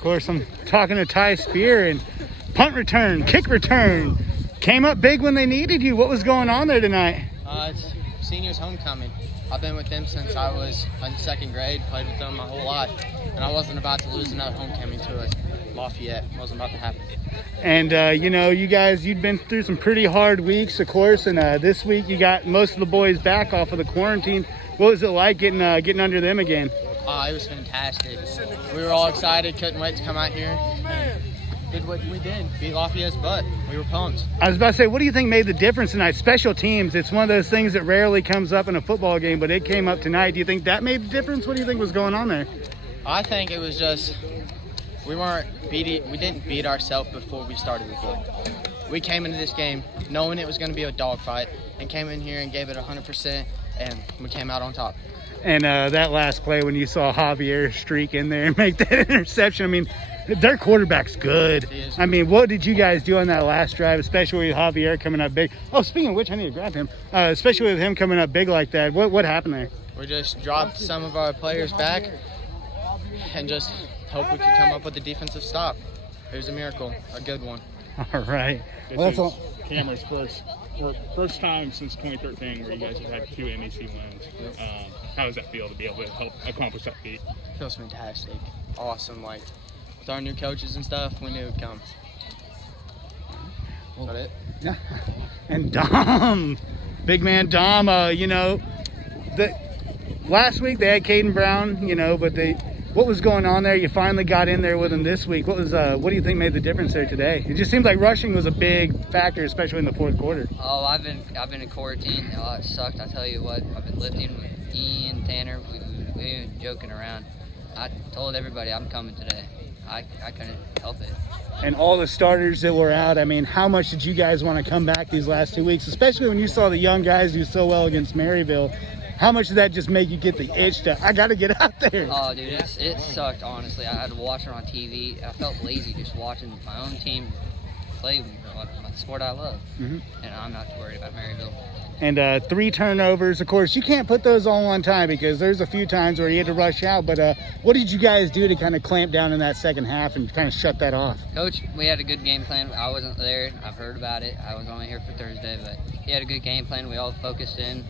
course, I'm talking to Ty Speer, and punt return, kick return, came up big when they needed you. What was going on there tonight? It's seniors homecoming. I've been with them since I was in second grade, played with them my whole life, and I wasn't about to lose another homecoming to Lafayette. It wasn't about to happen. And, you know, you guys, you'd been through some pretty hard weeks, of course, and this week you got most of the boys back off of the quarantine. What was it like getting under them again? It was fantastic. We were all excited, couldn't wait to come out here. Did what we did, beat Lafayette's butt. We were pumped. I was about to say, what do you think made the difference tonight? Special teams, it's one of those things that rarely comes up in a football game, but it came up tonight. Do you think that made the difference? What do you think was going on there? I think it was just we didn't beat ourselves before we started the game. We came into this game knowing it was going to be a dogfight and came in here and gave it 100%, and we came out on top. And that last play when you saw Javier streak in there and make that interception, I mean, their quarterback's good. I mean, what did you guys do on that last drive, especially with Javier coming up big? Oh, speaking of which, I need to grab him. Especially with him coming up big like that. What happened there? We just dropped some of our players back and just hope we could come up with a defensive stop. It was a miracle, a good one. All right. Well, that's all. Cameron's first time since 2013 where you guys have had 2 MEC wins. How does that feel to be able to help accomplish that feat? It feels fantastic. Awesome. Like, with our new coaches and stuff, we knew it would come. Is that it? Yeah. And Dom, big man Dom, you know, last week they had Caden Brown, you know, but what was going on there? You finally got in there with him this week. What do you think made the difference there today? It just seems like rushing was a big factor, especially in the fourth quarter. Oh, I've been in quarantine. Oh, it sucked. I tell you what, I've been lifting with Ian, Tanner. We've been joking around. I told everybody I'm coming today. I couldn't help it. And all the starters that were out, I mean, how much did you guys want to come back these last 2 weeks, especially when you saw the young guys do so well against Maryville? How much did that just make you get the itch to, I got to get out there? Oh, dude, it sucked, honestly. I had to watch it on TV. I felt lazy just watching my own team play the sport I love. Mm-hmm. And I'm not worried about Maryville. And 3 turnovers. Of course, you can't put those all one time because there's a few times where you had to rush out. But what did you guys do to kind of clamp down in that second half and kind of shut that off? Coach, we had a good game plan. I wasn't there. I've heard about it. I was only here for Thursday. But he had a good game plan. We all focused in.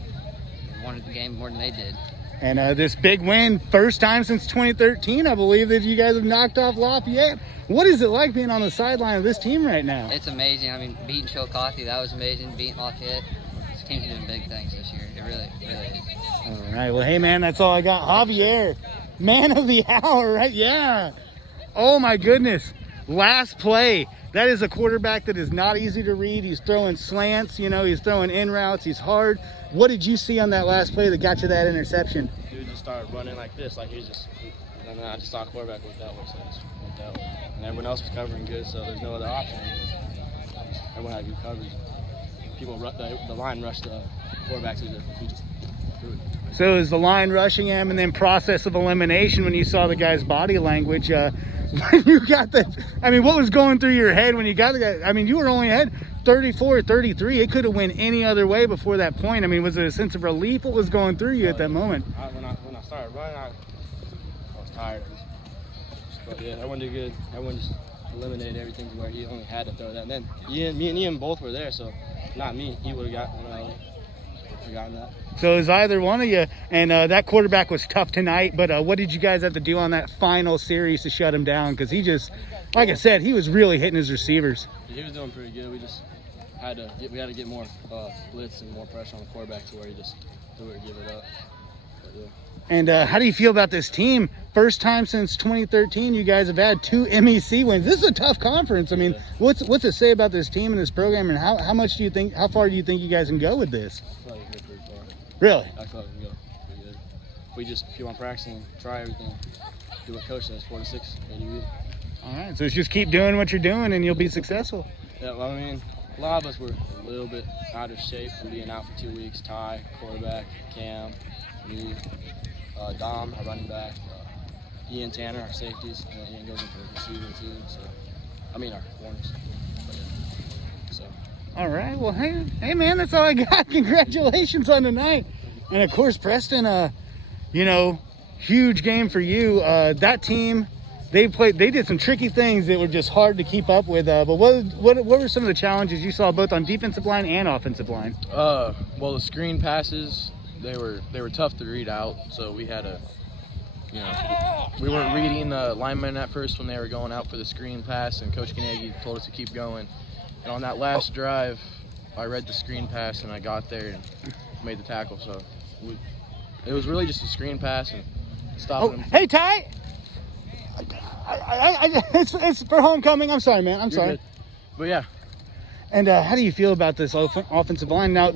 We wanted the game more than they did. And this big win, first time since 2013, I believe, that you guys have knocked off Lafayette. What is it like being on the sideline of this team right now? It's amazing. I mean, beating Chillicothe, that was amazing. Beating Lafayette. Team's doing big things this year. It really is. All right. Well, hey, man, that's all I got. Javier, man of the hour, right? Yeah. Oh, my goodness. Last play. That is a quarterback that is not easy to read. He's throwing slants, you know, he's throwing in routes. He's hard. What did you see on that last play that got you that interception? Dude just started running like this. Like he's just, and then I just saw a quarterback went that way, so I just went that way. And everyone else was covering good, so there's no other option. Everyone had good coverage. People, the line rushed the quarterbacks. We just threw it. So is the line rushing him, and then process of elimination when you saw the guy's body language? When you got what was going through your head when you got the guy? I mean, you were only ahead 34-33. It could have went any other way before that point. I mean, was it a sense of relief? What was going through you at that moment? When I started running, I was tired. But yeah, everyone did good. Everyone just eliminated everything to where he only had to throw that. And then me and Ian both were there, so not me. He would have gotten that. So it was either one of you, and that quarterback was tough tonight, but what did you guys have to do on that final series to shut him down? Because he just, like I said, he was really hitting his receivers. He was doing pretty good. We just had to get more blitz and more pressure on the quarterback to where he just threw it and give it up. But, yeah. And how do you feel about this team? First time since 2013, you guys have had 2 MEC wins. This is a tough conference. I mean, what's it say about this team and this program, and how far do you think you guys can go with this? I feel like we can go pretty far. Really? I feel like we can go pretty good. If we just keep on practicing, try everything, do what Coach says, 4 to 6, ADU. All right, so it's just keep doing what you're doing, and you'll be successful. Yeah, well, I mean, a lot of us were a little bit out of shape from being out for 2 weeks. Ty, quarterback, Cam, me, Dom, our running back, Ian, Tanner, our safeties, and then Ian goes into the receiving too. So, I mean our corners. But, yeah. So. All right. Well, hey, man, that's all I got. Congratulations on tonight, and of course, Preston. You know, huge game for you. That team they did some tricky things that were just hard to keep up with. But what were some of the challenges you saw both on defensive line and offensive line? Well, the screen passes, they were tough to read out, so we had to, we weren't reading the linemen at first when they were going out for the screen pass, and Coach Kanegi told us to keep going. And on that last drive, I read the screen pass and I got there and made the tackle. So it was really just a screen pass and stopping them. Hey, Ty! It's for homecoming. I'm sorry, man. I'm sorry. Good. But yeah. And how do you feel about this offensive line? Now,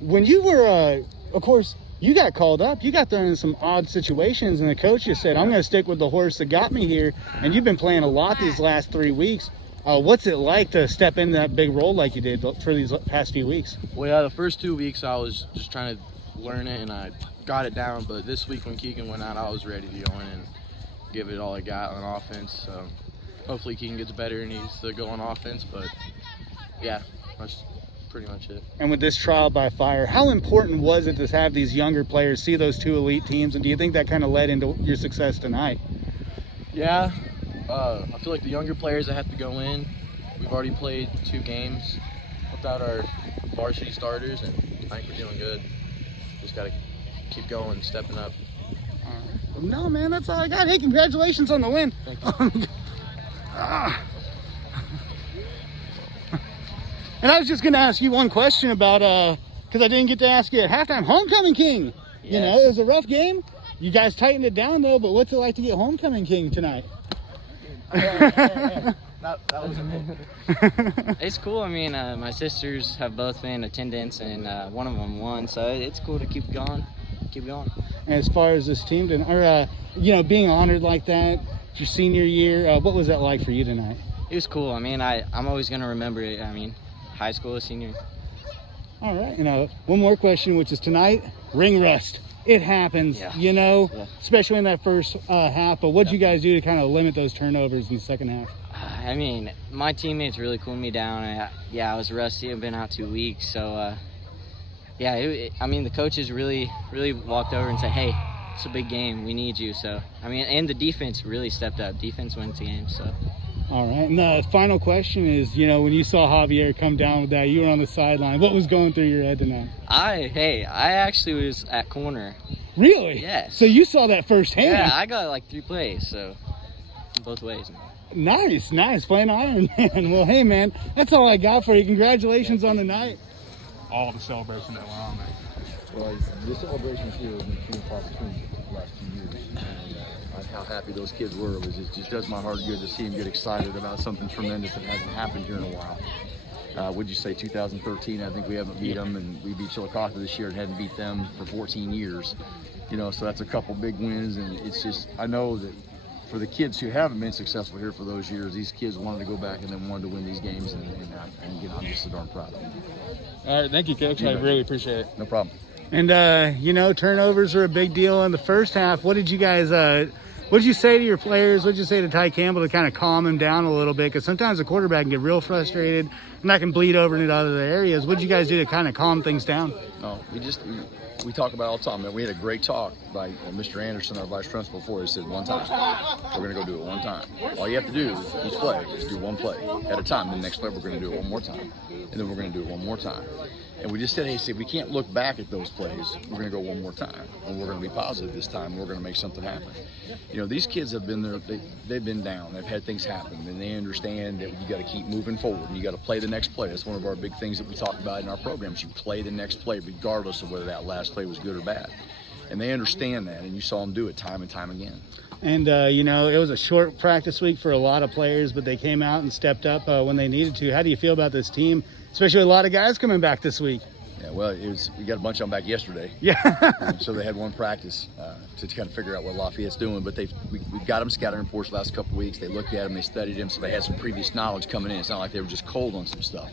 when you were, of course, you got called up. You got thrown in some odd situations, and the coach just said, I'm going to stick with the horse that got me here. And you've been playing a lot these last 3 weeks. What's it like to step into that big role like you did for these past few weeks? Well, yeah, the first 2 weeks I was just trying to learn it, and I got it down. But this week when Keegan went out, I was ready to go in and give it all I got on offense. So hopefully Keegan gets better and needs to go on offense. But, yeah, that's pretty much it. And with this trial by fire, how important was it to have these younger players see those two elite teams? And do you think that kind of led into your success tonight? Yeah. I feel like the younger players that have to go in, we've already played 2 games without our varsity starters, and I think we're doing good. Just got to keep going, stepping up. All right. No, man, that's all I got. Hey, congratulations on the win. Thank you. And I was just going to ask you one question about, because I didn't get to ask you at halftime, Homecoming King. Yes. You know, it was a rough game. You guys tightened it down, though, but what's it like to get Homecoming King tonight? That was a It's cool. I mean, my sisters have both been in attendance, and one of them won, so it's cool to keep going. And as far as this team, being honored like that, your senior year, what was that like for you tonight? It was cool. I mean, I'm always going to remember it. I mean, high school, senior. All right. One more question, which is tonight, ring rust. It happens, especially in that first half. But what did you guys do to kind of limit those turnovers in the second half? I mean, my teammates really cooled me down. I was rusty. I've been out 2 weeks. So, the coaches really, really walked over and said, hey, it's a big game. We need you. So, and the defense really stepped up. Defense wins the game, so. All right. And the final question is, when you saw Javier come down with that, you were on the sideline. What was going through your head tonight? I actually was at corner. Really? Yes. So you saw that firsthand? Yeah, I got like 3 plays, so both ways. Nice. Playing Iron Man. Well, hey, man, that's all I got for you. Congratulations on the night. All the celebration that went on there. Well, the celebrations here have been few and far between the last 2 years. And how happy those kids were. It just does my heart good to see them get excited about something tremendous that hasn't happened here in a while. Would you say 2013? I think we haven't beat them, and we beat Chillicothe this year and hadn't beat them for 14 years. So that's a couple big wins, and it's just, I know that for the kids who haven't been successful here for those years, these kids wanted to go back and then wanted to win these games, and I'm just so darn proud of them. All right, thank you, Coach. I really appreciate it. No problem. And, turnovers are a big deal in the first half. What did you guys what did you say to your players? What did you say to Ty Campbell to kind of calm him down a little bit? Because sometimes the quarterback can get real frustrated, and that can bleed over into other areas. What did you guys do to kind of calm things down? No, we talk about it all the time. Man, we had a great talk by Mr. Anderson, our vice principal, before. He said, one time. We're going to go do it one time. All you have to do each play is do one play at a time. The next play, we're going to do it one more time. And then we're going to do it one more time. And we just said, hey, we can't look back at those plays. We're going to go one more time. And we're going to be positive this time. We're going to make something happen. These kids have been there. They've been down. They've had things happen. And they understand that you got to keep moving forward. And you got to play the next play. That's one of our big things that we talk about in our programs. You play the next play regardless of whether that last play was good or bad. And they understand that. And you saw them do it time and time again. And, it was a short practice week for a lot of players, but they came out and stepped up when they needed to. How do you feel about this team, especially a lot of guys coming back this week? Yeah, well, we got a bunch of them back yesterday. Yeah. So they had one practice to kind of figure out what Lafayette's doing. But we got them scouting reports the last couple of weeks. They looked at them, they studied them, so they had some previous knowledge coming in. It's not like they were just cold on some stuff.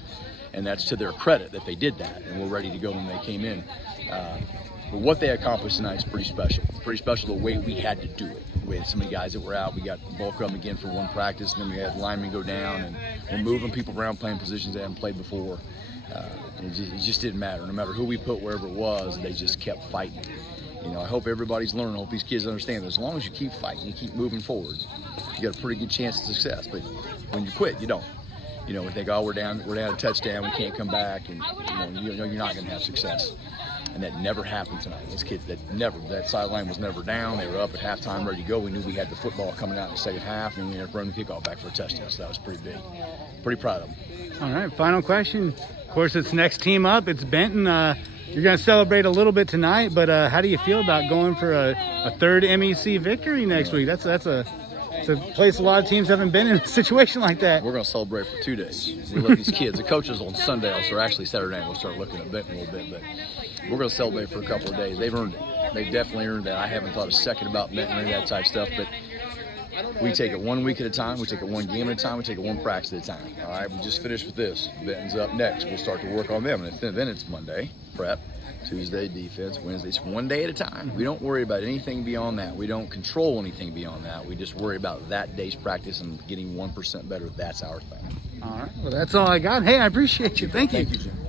And that's to their credit that they did that, and we're ready to go when they came in. But what they accomplished tonight is pretty special. Pretty special the way we had to do it. We had so many guys that were out. We got bulk of them again for one practice, and then we had linemen go down, and we're moving people around playing positions they haven't played before. It just didn't matter. No matter who we put wherever it was, they just kept fighting. I hope everybody's learning. I hope these kids understand that as long as you keep fighting, you keep moving forward, you got a pretty good chance of success. But when you quit, you don't. You know, we think, oh, we're down a touchdown, we can't come back, and you know you're not going to have success. And that never happened tonight. Those kids, that sideline was never down. They were up at halftime, ready to go. We knew we had the football coming out in the second half, and we ended up running the kickoff back for a touchdown. So that was pretty big. Pretty proud of them. All right, final question. Of course, it's next team up. It's Benton. You're going to celebrate a little bit tonight, but how do you feel about going for a third MEC victory next week? It's a place a lot of teams haven't been in a situation like that. We're going to celebrate for 2 days. We let these kids, the coaches on Sunday, so actually Saturday night we'll start looking at Benton a little bit, but we're going to celebrate for a couple of days. They've earned it. They've definitely earned that. I haven't thought a second about Benton or any of that type stuff, but we take it 1 week at a time. We take it one game at a time. We take it one practice at a time. All right, we just finished with this. Benton's up next. We'll start to work on them, and then it's Monday, prep. Tuesday, defense. Wednesday, it's 1 day at a time. We don't worry about anything beyond that. We don't control anything beyond that. We just worry about that day's practice and getting 1% better. That's our thing. All right. Well, that's all I got. Hey, I appreciate you. Thank you. Thank you, Jim.